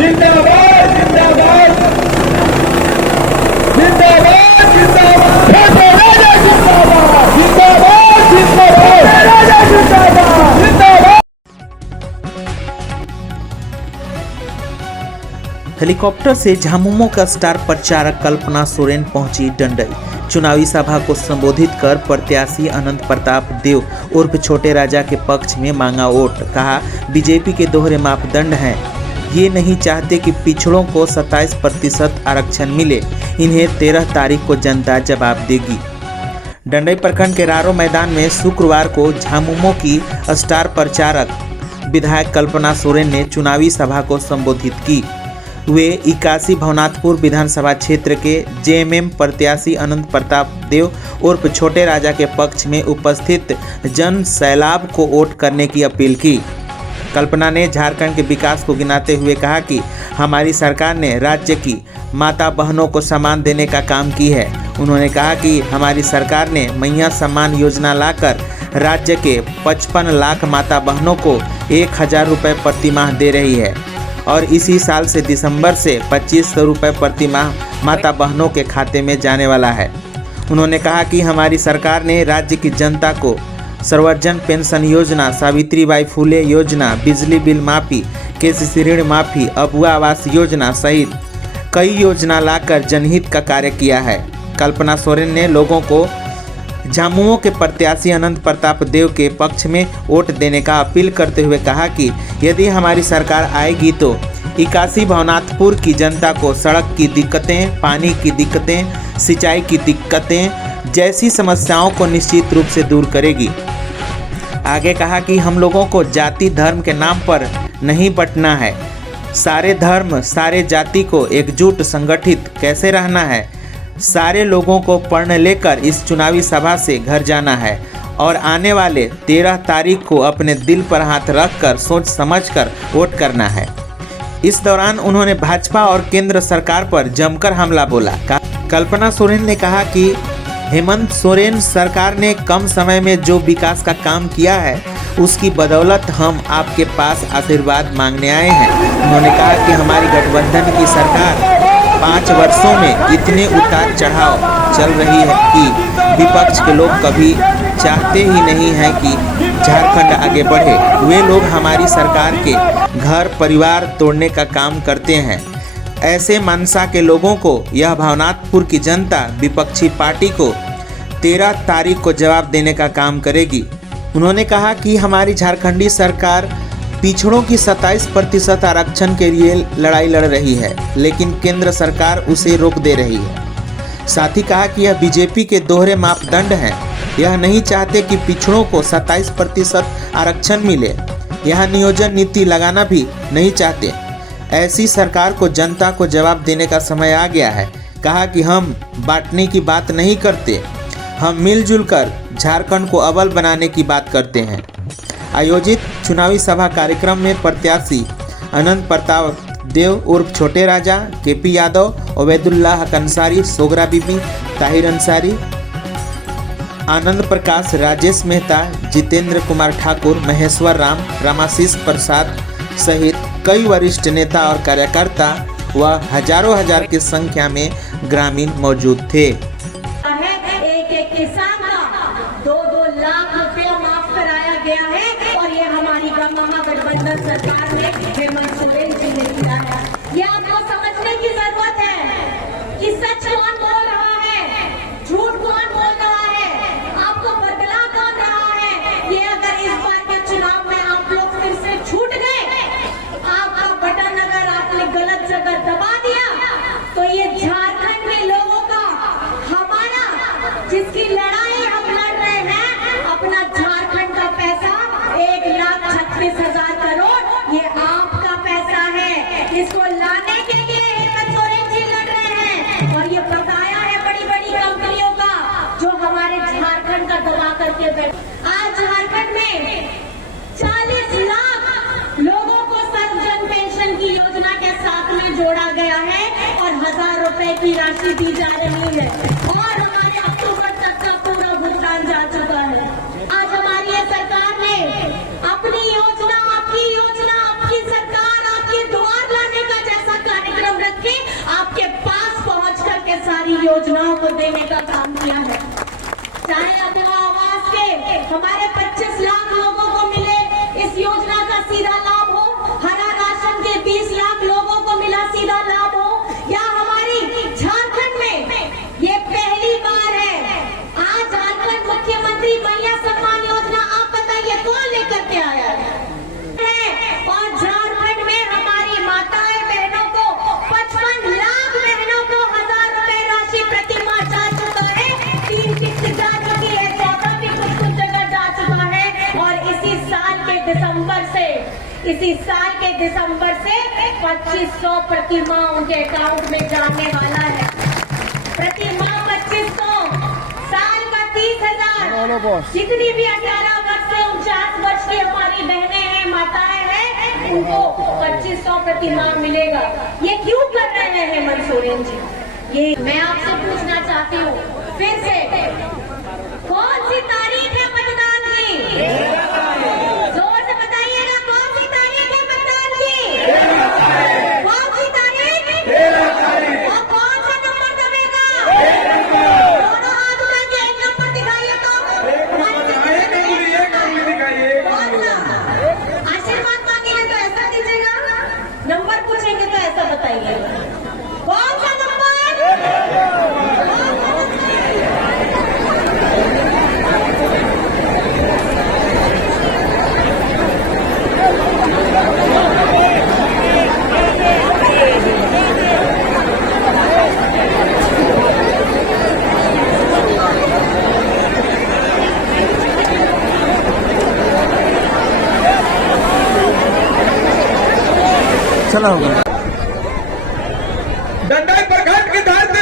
जिंदाबाद जिंदाबाद जिंदाबाद जिंदाबाद जिंदाबाद जिंदाबाद जिंदाबाद। हेलीकॉप्टर से झामुमो का स्टार प्रचारक कल्पना सोरेन पहुंची डंडई। चुनावी सभा को संबोधित कर प्रत्याशी अनंत प्रताप देव उर्फ छोटे राजा के पक्ष में मांगा वोट। कहा, बीजेपी के दोहरे मापदंड हैं। ये नहीं चाहते कि पिछड़ों को 27% आरक्षण मिले। इन्हें 13 तारीख को जनता जवाब देगी। डंडई प्रखंड के रारो मैदान में शुक्रवार को झामुमो की स्टार प्रचारक विधायक कल्पना सोरेन ने चुनावी सभा को संबोधित की। वे 81 भवनाथपुर विधानसभा क्षेत्र के जेएमएम प्रत्याशी अनंत प्रताप देव उर्फ छोटे राजा के पक्ष में उपस्थित जन सैलाब को वोट करने की अपील की। कल्पना ने झारखंड के विकास को गिनाते हुए कहा कि हमारी सरकार ने राज्य की माता बहनों को सम्मान देने का काम की है। उन्होंने कहा कि हमारी सरकार ने मैया सम्मान योजना लाकर राज्य के 55 लाख माता बहनों को 1000 रुपये प्रति माह दे रही है और इसी साल से दिसंबर से 2500 रुपये प्रति माह माता बहनों के खाते में जाने वाला है। उन्होंने कहा कि हमारी सरकार ने राज्य की जनता को सर्वजन पेंशन योजना, सावित्रीबाई फुले योजना, बिजली बिल माफ़ी, केसीसी ऋण माफ़ी, अबुआ आवास योजना सहित कई योजना लाकर जनहित का कार्य किया है। कल्पना सोरेन ने लोगों को झामुमो के प्रत्याशी अनंत प्रताप देव के पक्ष में वोट देने का अपील करते हुए कहा कि यदि हमारी सरकार आएगी तो 81 भवनाथपुर की जनता को सड़क की दिक्कतें, पानी की दिक्कतें, सिंचाई की दिक्कतें जैसी समस्याओं को निश्चित रूप से दूर करेगी। आगे कहा कि हम लोगों को जाति धर्म के नाम पर नहीं बंटना है। सारे धर्म, सारे जाति को एकजुट संगठित कैसे रहना है। सारे लोगों को पढ़ लेकर इस चुनावी सभा से घर जाना है और आने वाले 13 तारीख को अपने दिल पर हाथ रखकर सोच समझकर वोट करना है। इस दौरान उन्होंने भाजपा और केंद्र सरकार पर जमकर हमला बोला। कल्पना सोरेन ने कहा कि हेमंत सोरेन सरकार ने कम समय में जो विकास का काम किया है उसकी बदौलत हम आपके पास आशीर्वाद मांगने आए हैं। उन्होंने कहा कि हमारी गठबंधन की सरकार 5 वर्षों में इतने उतार चढ़ाव चल रही है कि विपक्ष के लोग कभी चाहते ही नहीं हैं कि झारखंड आगे बढ़े। वे लोग हमारी सरकार के घर परिवार तोड़ने का काम करते हैं। ऐसे मनसा के लोगों को यह भवनाथपुर की जनता विपक्षी पार्टी को 13 तारीख को जवाब देने का काम करेगी। उन्होंने कहा कि हमारी झारखंडी सरकार पिछड़ों की 27% आरक्षण के लिए लड़ाई लड़ रही है, लेकिन केंद्र सरकार उसे रोक दे रही है। साथ ही कहा कि यह बीजेपी के दोहरे मापदंड हैं। यह नहीं चाहते कि पिछड़ों को 27% आरक्षण मिले। यह नियोजन नीति लगाना भी नहीं चाहते। ऐसी सरकार को जनता को जवाब देने का समय आ गया है। कहा कि हम बांटने की बात नहीं करते, हम मिलजुल कर झारखंड को अव्वल बनाने की बात करते हैं। आयोजित चुनावी सभा कार्यक्रम में प्रत्याशी अनंत प्रताप देव उर्फ छोटे राजा, केपी यादव, ओबैदुल्लाह अंसारी, सोगरा बीबी, ताहिर अंसारी, आनंद प्रकाश, राजेश मेहता, जितेंद्र कुमार ठाकुर, महेश्वर राम, रामाशीष प्रसाद सहित कई वरिष्ठ नेता और कार्यकर्ता व हजारों हजार की संख्या में ग्रामीण मौजूद थे। एक किसान का 2-2 लाख रुपया माफ कराया गया है और ये हमारी महागठबंधन सरकार ने हेमंत सोरेन जी ने किया है। ये आपको समझने की जरूरत है कि सच कौन बोल रहा है, झूठ कौन बोल रहा है, आपको बदला कौन रहा है। ये अगर इस बार के चुनाव में आप लोग फिर से छूट गए, आपका बटन अगर आपने गलत जगह दबा दिया, तो ये झारखंड में लोगों का, हमारा जिसकी लड़ाई हम लड़ रहे हैं, अपना झारखंड का पैसा 1,36,000 करोड़ ये आपका पैसा है। इसको लाने के लिए हेमंत सोरेन जी लड़ रहे हैं और ये बकाया है बड़ी बड़ी कंपनियों का जो हमारे झारखंड का दबा करके बैठे। आज झारखंड में 40 लाख लोगों को सर्वजन पेंशन की योजना के साथ में जोड़ा गया है और 1000 रुपए की राशि दी जा रही है और हमारे अक्टूबर तक का पूरा भुगतान जा चुका है। आज हमारी ये सरकार ने अपनी योजना, आपकी सरकार आपके द्वार लाने का योजनाओं को देने का काम किया है। चाहे अपना आवास के हमारे 25 लाख लोगों को मिले इस योजना का सीधा लाभ हो, हरा राशन के 20 लाख लोगों को मिला सीधा लाभ हो, या हमारी झारखंड में ये पहली बार है आज झारखंड मुख्यमंत्री महिला सम्मान योजना, आप बताइए कौन लेकर के आया है? और झारखंड में हमारी माताएं बहनों को 55 लाख बहनों को 1000 रुपए राशि प्रति माह जा चुका है। 3 किस्त जा चुकी है, 14 की कुछ जगह जा चुका है। और इसी साल के दिसंबर से 2500 प्रति माह उनके अकाउंट में जाने वाला है। प्रति माह 2500, साल का 30,000। जितनी भी 18 वर्ष से 49 वर्ष की हमारी बहनें हैं, माताएं हैं, उनको 2500 प्रति माह मिलेगा। ये क्यों कर रहे हैं हेमंत सोरेन जी? ये मैं आपसे पूछना चाहती हूँ फिर से, कौन सी तारीख है मतदान की? जोर से बताइएगा, कौन सी तारीख है मतदान की? कौन सी तारीख? और कौन सा नंबर दबेगा? दोनों हाथ उठा के एक नंबर दिखाइए तो। आशीर्वाद मांगेंगे तो ऐसा दीजिएगा, नंबर पूछेंगे तो ऐसा बताइएगा। कौन सा नंबर? चला होगा। डंडई प्रखंड की धरती